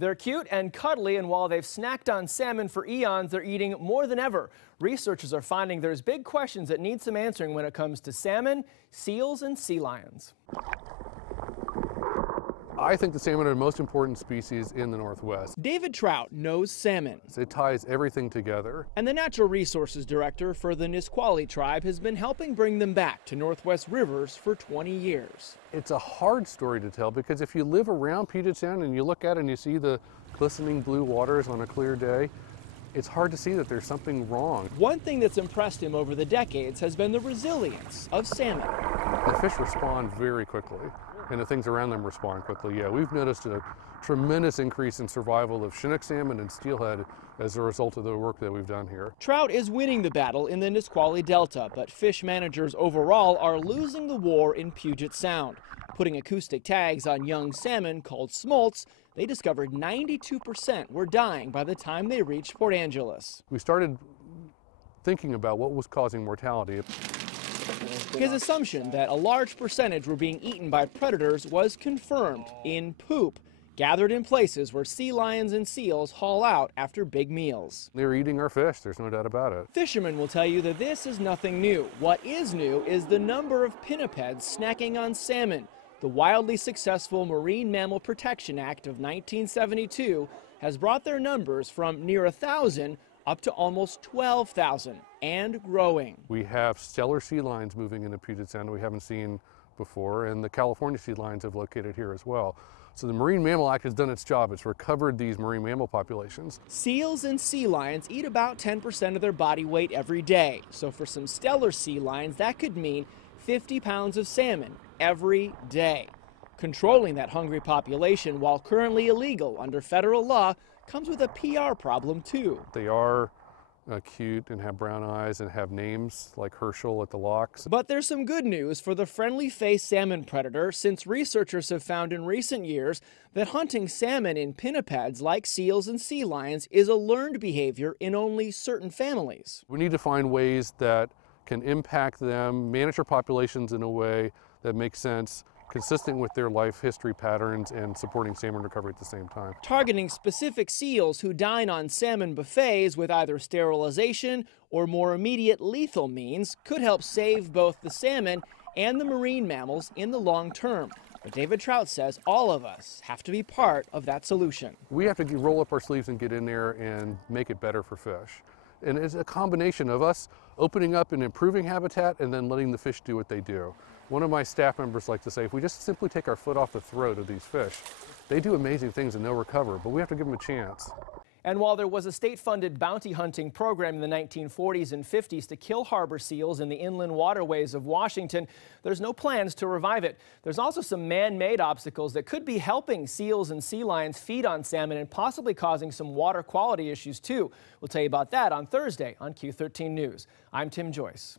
They're cute and cuddly, and while they've snacked on salmon for eons, they're eating more than ever. Researchers are finding there's big questions that need some answering when it comes to salmon, seals, and sea lions. I think the salmon are the most important species in the Northwest. David Trout knows salmon. It ties everything together. And the Natural Resources Director for the Nisqually tribe has been helping bring them back to Northwest rivers for 20 years. It's a hard story to tell because if you live around Puget Sound and you look at it and you see the glistening blue waters on a clear day, it's hard to see that there's something wrong. One thing that's impressed him over the decades has been the resilience of salmon. The fish respond very quickly, and the things around them respond quickly. Yeah, we've noticed a tremendous increase in survival of Chinook salmon and steelhead as a result of the work that we've done here. Trout is winning the battle in the Nisqually Delta, but fish managers overall are losing the war in Puget Sound. Putting acoustic tags on young salmon called smolts, they discovered 92% were dying by the time they reached Port Angeles. We started thinking about what was causing mortality. His assumption that a large percentage were being eaten by predators was confirmed in poop, gathered in places where sea lions and seals haul out after big meals. They were eating our fish, there's no doubt about it. Fishermen will tell you that this is nothing new. What is new is the number of pinnipeds snacking on salmon. The wildly successful Marine Mammal Protection Act of 1972 has brought their numbers from near 1,000 up to almost 12,000 and growing. We have stellar sea lions moving into Puget Sound we haven't seen before, and the California sea lions have located here as well. So the Marine Mammal Act has done its job. It's recovered these marine mammal populations. Seals and sea lions eat about 10% of their body weight every day. So for some stellar sea lions, that could mean 50 pounds of salmon every day. Controlling that hungry population, while currently illegal under federal law, comes with a PR problem too. They are cute and have brown eyes and have names like Herschel at the locks. But there's some good news for the friendly-faced salmon predator, since researchers have found in recent years that hunting salmon in pinnipeds like seals and sea lions is a learned behavior in only certain families. We need to find ways that can impact them, manage their populations in a way that makes sense, consistent with their life history patterns and supporting salmon recovery at the same time. Targeting specific seals who dine on salmon buffets with either sterilization or more immediate lethal means could help save both the salmon and the marine mammals in the long term. But David Trout says all of us have to be part of that solution. We have to roll up our sleeves and get in there and make it better for fish. And it's a combination of us opening up and improving habitat and then letting the fish do what they do. One of my staff members like to say, if we just simply take our foot off the throat of these fish, they do amazing things and they'll recover, but we have to give them a chance. And while there was a state-funded bounty hunting program in the 1940s and 50s to kill harbor seals in the inland waterways of Washington, there's no plans to revive it. There's also some man-made obstacles that could be helping seals and sea lions feed on salmon and possibly causing some water quality issues too. We'll tell you about that on Thursday on Q13 News. I'm Tim Joyce.